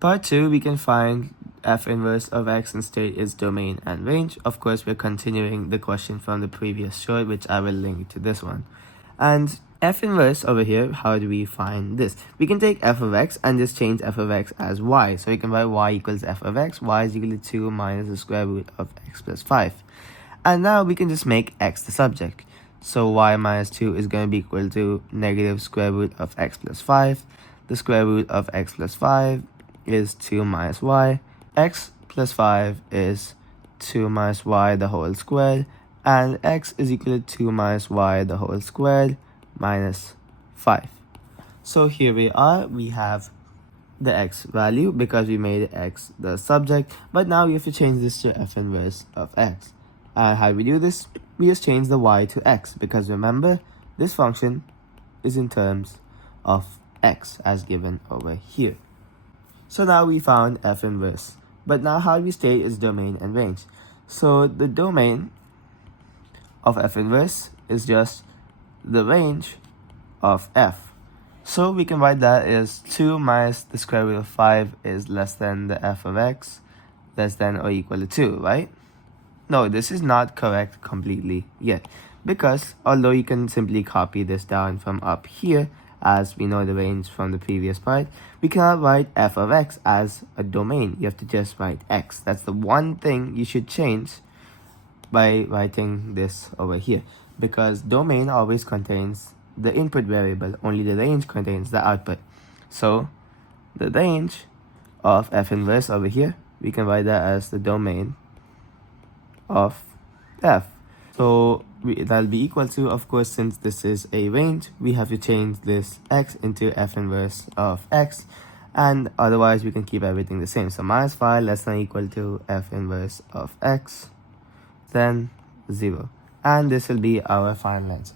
Part 2, we can find f inverse of x and state its domain and range. Of course, we're continuing the question from the previous short, which I will link to this one. And f inverse over here, how do we find this? We can take f of x and just change f of x as y. So we can write y equals f of x, y is equal to 2 minus the square root of x plus 5. And now we can just make x the subject. So y minus 2 is going to be equal to negative square root of x plus 5. The square root of x plus 5 is 2 minus y. X plus 5 is 2 minus y the whole squared. And x is equal to 2 minus y the whole squared minus 5. So here we are. We have the x value because we made x the subject. But now we have to change this to f inverse of x. And how do we do this? We just change the y to x, because remember, this function is in terms of x as given over here. So now we found f inverse. But now how do we state its domain and range? So the domain of f inverse is just the range of f. So we can write that as 2 minus the square root of 5 is less than the f of x, less than or equal to 2, right? No, this is not correct completely yet, because although you can simply copy this down from up here, as we know the range from the previous part, we cannot write f of x as a domain. You have to just write x. That's the one thing you should change by writing this over here, because domain always contains the input variable, only the range contains the output. So the range of f inverse over here, we can write that as the domain of f. So that'll be equal to, of course, since this is a range, we have to change this x into f inverse of x, and otherwise we can keep everything the same. So minus 5 less than or equal to f inverse of x, then 0. And this will be our final answer.